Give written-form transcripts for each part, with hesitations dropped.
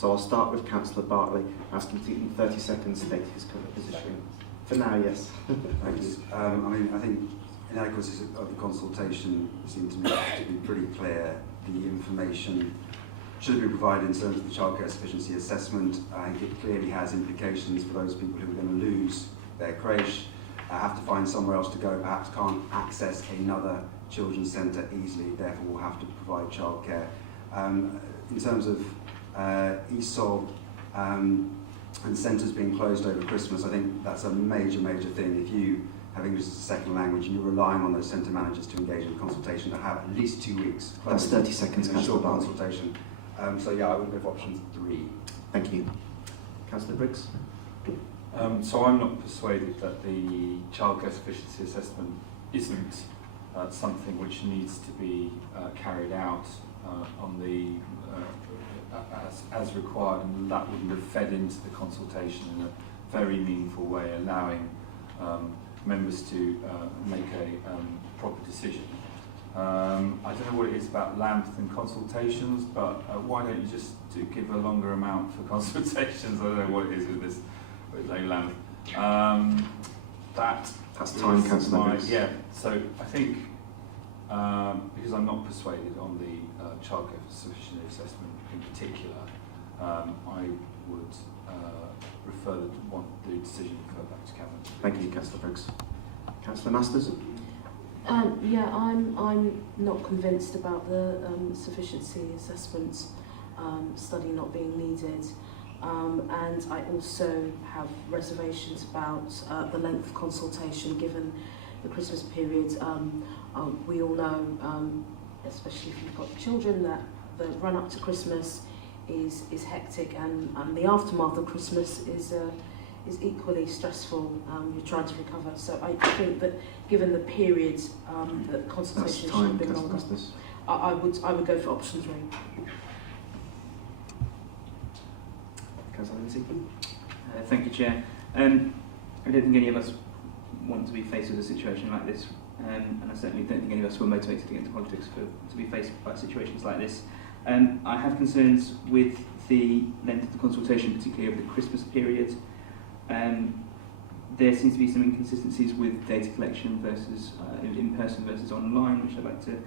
So I'll start with Councillor Bartley, asking him to in 30 seconds state his current position. For now, yes. Thank you. I mean, I think inadequacies of the consultation seem to me to be pretty clear. The information should be provided in terms of the childcare sufficiency assessment. I think it clearly has implications for those people who are going to lose their creche, have to find somewhere else to go, perhaps can't access another children's centre easily, therefore will have to provide childcare. In terms of ESOL and centres being closed over Christmas, I think that's a major thing. If you have English as a second language and you're relying on those centre managers to engage in consultation, to have at least 2 weeks. That's 30 seconds, in a short Councillor Bartley. consultation. So yeah, I would go for option 3. Thank you. Councillor Briggs? So I'm not persuaded that the childcare sufficiency assessment isn't something which needs to be carried out on the as required, and that would have fed into the consultation in a very meaningful way, allowing members to make a proper decision. I don't know what it is about length and consultations, but why don't you just give a longer amount for consultations? I don't know what it is with this, with low length. That's time, Councillor Briggs. Yeah, so I think, because I'm not persuaded on the childcare sufficiency assessment in particular, I would want the decision referred back to Cabinet. Thank you, Councillor Briggs. Councillor Masters? Yeah, I'm not convinced about the sufficiency assessment study not being needed, and I also have reservations about the length of consultation given the Christmas period. We all know, especially if you've got children, that the run up to Christmas is hectic, and the aftermath of Christmas is equally stressful. You're trying to recover. So I think that given the period, that consultation should have been longer. I would go for option 3. Councillor Lindsay? Thank you, Chair. I don't think any of us want to be faced with a situation like this, and I certainly don't think any of us were motivated to get into politics to be faced by situations like this. I have concerns with the length of the consultation, particularly over the Christmas period. There seems to be some inconsistencies with data collection versus in person versus online, which I'd like to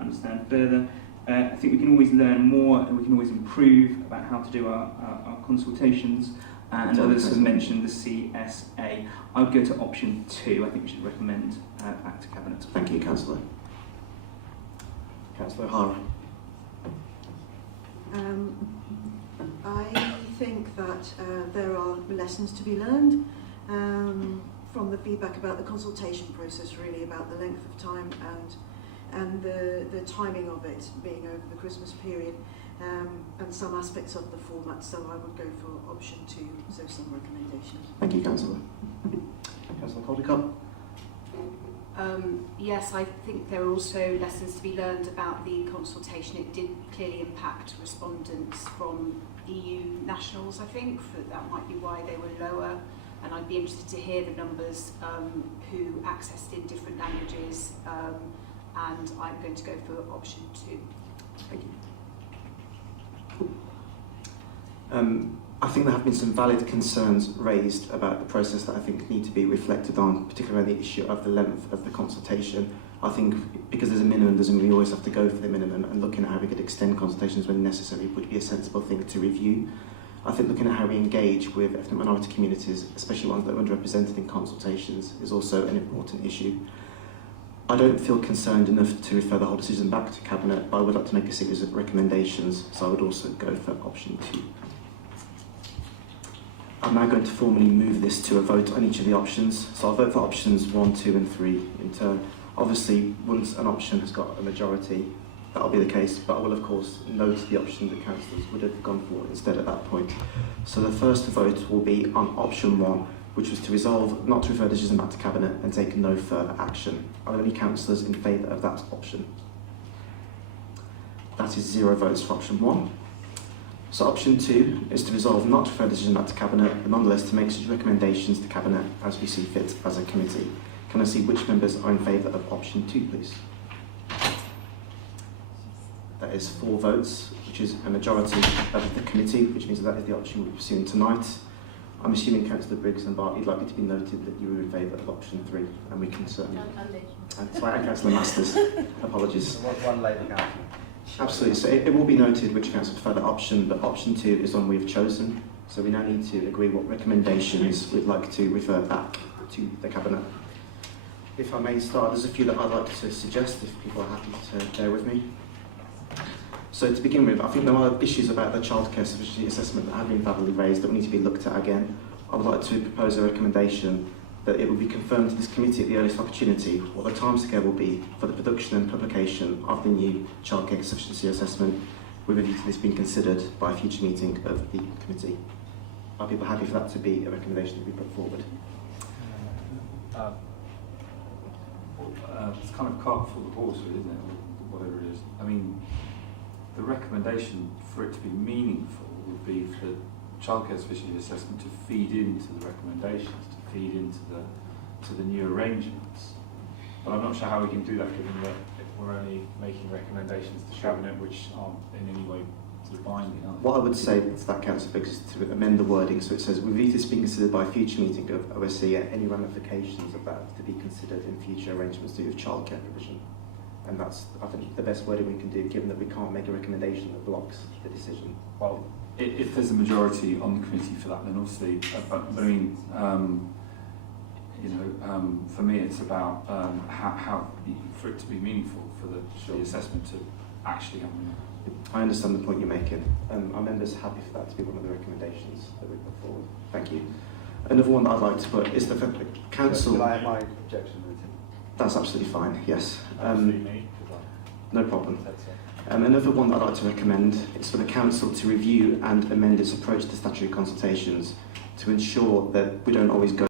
understand further. I think we can always learn more and we can always improve about how to do our consultations. And others have mentioned the CSA. I would go to option 2. I think we should recommend back to Cabinet. Thank you, Councillor. Councillor O'Hara? I think that there are lessons to be learned from the feedback about the consultation process, really about the length of time and the timing of it being over the Christmas period, and some aspects of the format. So I would go for option 2, so some recommendations. Thank you, Councillor. Councillor Caldicott? Yes, I think there are also lessons to be learned about the consultation. It did clearly impact respondents from EU nationals, I think. That might be why they were lower. And I'd be interested to hear the numbers who accessed in different languages. And I'm going to go for option 2. Thank you. I think there have been some valid concerns raised about the process that I think need to be reflected on, particularly the issue of the length of the consultation. I think because there's a minimum doesn't mean we always have to go for the minimum, and looking at how we could extend consultations when necessary would be a sensible thing to review. I think looking at how we engage with ethnic minority communities, especially ones that are underrepresented in consultations, is also an important issue. I don't feel concerned enough to refer the whole decision back to Cabinet, but I would like to make a series of recommendations, so I would also go for option 2. I'm now going to formally move this to a vote on each of the options. So I'll vote for options 1, 2 and 3 in turn. Obviously, once an option has got a majority, that'll be the case, but I will of course note the option that councillors would have gone for instead at that point. So the first vote will be on option 1, which was to resolve not to refer the decision back to Cabinet and take no further action. Are there any councillors in favour of that option? That is 0 votes for option 1. So option 2 is to resolve not to refer the decision back to Cabinet, but nonetheless to make such recommendations to Cabinet as we see fit as a committee. Can I see which members are in favour of option 2, please? That is 4 votes, which is a majority of the committee, which means that is the option we're pursuing tonight. I'm assuming Councillor Briggs and Bart, you'd like it to be noted that you were in favour of option 3, and we can certainly... And Councillor Masters, apologies. One Labour councillor. Absolutely, so it will be noted which council prefer that option, but option 2 is one we've chosen, so we now need to agree what recommendations we'd like to refer back to the Cabinet. If I may start, there's a few that I'd like to suggest, if people are happy to bear with me. So to begin with, I think there are issues about the childcare sufficiency assessment that have been validly raised that will need to be looked at again. I would like to propose a recommendation that it will be confirmed to this committee at the earliest opportunity what the timescale will be for the production and publication of the new childcare sufficiency assessment, with a view to this being considered by a future meeting of the committee. Are people happy for that to be a recommendation that we put forward? It's kind of cart before the horse, really, isn't it? Or whatever it is. I mean, the recommendation for it to be meaningful would be for the childcare sufficiency assessment to feed into the recommendations, to feed into the new arrangements. But I'm not sure how we can do that, given that we're only making recommendations to Cabinet which aren't in any way sort of binding, are they? What I would say to that, Councillor Briggs, is to amend the wording so it says, with this being considered by a future meeting of OSC, any ramifications of that to be considered in future arrangements to do with childcare provision. And that's, I think, the best wording we can do, given that we can't make a recommendation that blocks the decision. Well, if there's a majority on the committee for that, then obviously, but I mean, for me it's about how for it to be meaningful for the assessment to actually happen. I understand the point you're making. Are members happy for that to be one of the recommendations that we put forward? Thank you. Another one that I'd like to put is the council... Will I have my objection with it? That's absolutely fine, yes. No problem. Another one that I'd like to recommend is for the council to review and amend its approach to statutory consultations to ensure that we don't always go